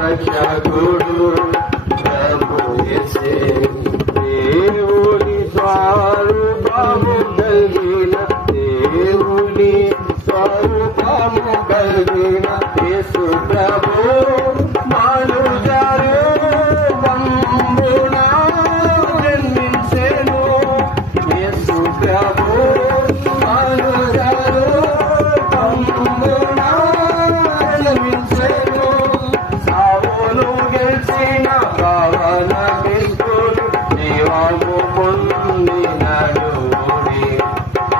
రక్షకుడు ప్రభు యేసే దేవుని స్వరూపము కలిగిన దేవుని స్వరూపము కలిగిన యేసు ప్రభు మనుజరు బంబున జన్మించెను యేసు ప్రభు మనుజరు బంబున జన్మించెను సావును గెలిచిన పవన క్రీస్తుడు జీవము పొందినడు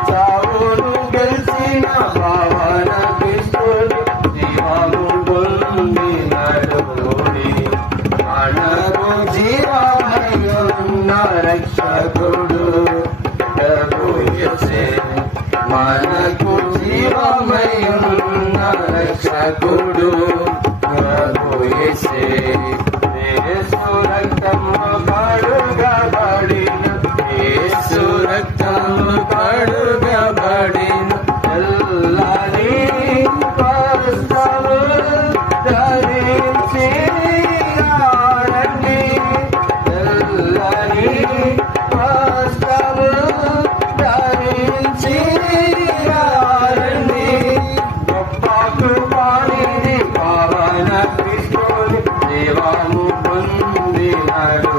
సావును గెలిచిన పవన క్రీస్తుడు జీవము పొందినడు మనకు జీవమయున్న రక్షకుడు ప్రభు యేసే మనకు జీవమయున్న రక్షకుడు ప్రభు యేసే యేసు రక్తము కడుగబడిన యేసు రక్తము కడుగబడిన తెల్లని వస్త్రము ధరించి ఆడండి తెల్లని వస్త్రము ధరించి ఆడండి గొప్ప కృపానిధి పవన క్రీస్తుని జీవము పొందినడు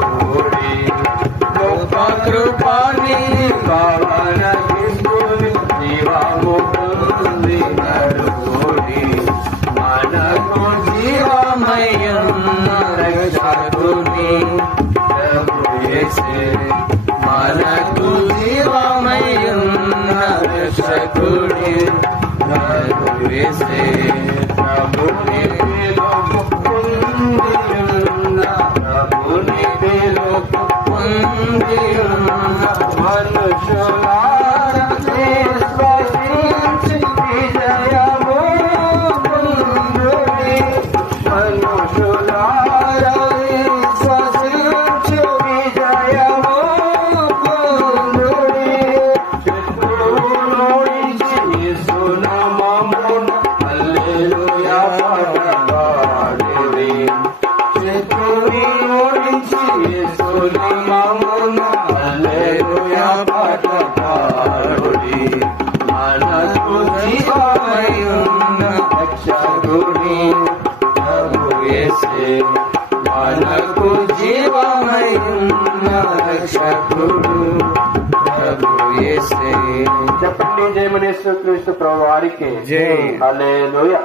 గొప్ప కృపానిధి పవన క్రీస్తుని జీవము పొందినడు మనకు జీవమయున్న రక్షకుని ప్రభు యేసే మనకు జీవమయున్న రక్షకుని ప్రభు యేసే ప్రభుని పిలుపు పొందియున్న ప్రభుని పిలుపు పొందియున్న మనుషులారా విశ్వసించి విజయము పొందుడి మనుషులారా విశ్వసించి విజయము పొందుడి శత్రువులోంచి యేసు నామమున హల్లెలూయా పాడబడేది శత్రువులోంచి యేసు నామమున హల్లెలూయా పాడబడేది మనకు జీవమయున్న రక్షకుని ప్రభు యేసే మనకు జీవమయున్న రక్షకుడు ప్రభు యేసే చెప్పండి జయమని యేసుక్రీస్తు ప్రభు వారికి జై హల్లెలూయా.